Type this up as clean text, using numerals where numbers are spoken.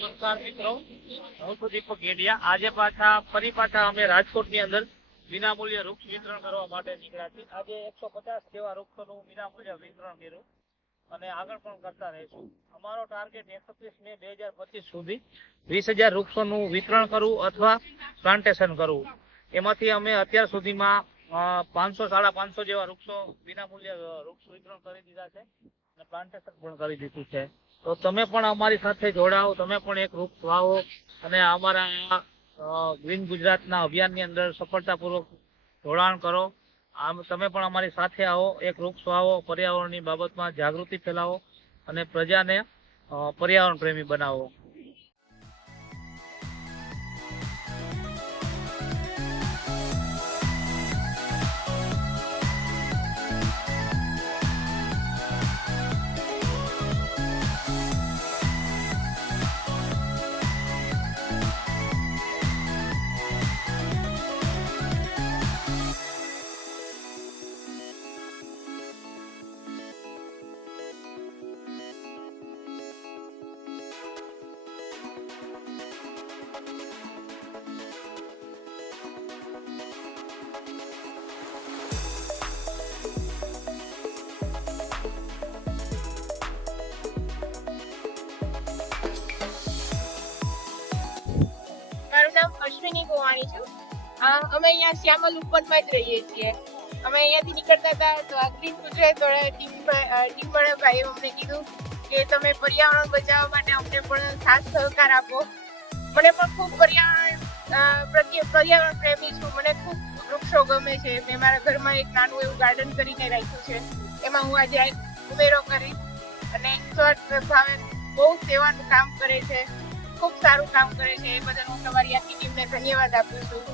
નમસ્કાર મિત્રો, હું છું દીપક ગેડિયા। આજે પાછા અમે રાજકોટની અંદર વિનામૂલ્ય વૃક્ષ વિતરણ કરવા માટે નીકળ્યા છીએ। આજે 150 જેવા વૃક્ષોનું વિનામૂલ્ય વિતરણ કર્યું અને આગળ પણ કરતા રહીશું। અમારો ટાર્ગેટ 31 મે 2025 સુધી 20,000 વૃક્ષોનું વિતરણ કરવું અથવા પ્લાન્ટેશન કરવું। એમાંથી અમે અત્યાર સુધીમાં 500-550 જેવા વૃક્ષો વિનામૂલ્ય વૃક્ષ વિતરણ કરી દીધા છે અને પ્લાન્ટેશન પણ કરી દીધું છે। તો તમે પણ અમારી સાથે જોડાઓ, તમે પણ એક વૃક્ષ વાવો અને અમારા ગ્રીન ગુજરાતના અભિયાનની અંદર સફળતાપૂર્વક જોડાણ કરો। તમે પણ અમારી સાથે આવો, એક વૃક્ષ વાવો, પર્યાવરણની બાબતમાં જાગૃતિ ફેલાવો અને પ્રજાને પર્યાવરણ પ્રેમી બનાવો। મારું નામ અશ્વિની ગોવાણી છું। અમે અહીંયા શ્યામલ ઉપવનમાં જ રહીએ છીએ। અમે અહીંયાથી નીકળતા હતા તો આ ગ્રીન ગુજરાત વાળા ટીમ વાળા ભાઈએ અમને કીધું કે તમે પર્યાવરણ બચાવવા માટે અમને પણ સાથ સહકાર આપો। મને પણ ખૂબ પર્યાવરણ પ્રેમી છું। મને ખૂબ વૃક્ષો ગમે છે। મેં મારા ઘરમાં એક નાનું એવું ગાર્ડન કરીને રાખ્યું છે, એમાં હું આજે ઉમેરો કરીશ અને સ્વાર્થ ભાવે બહુ સેવાનું કામ કરે છે, ખૂબ સારું કામ કરે છે। એ બદલ હું તમારી આખી ટીમને ધન્યવાદ આપું છું।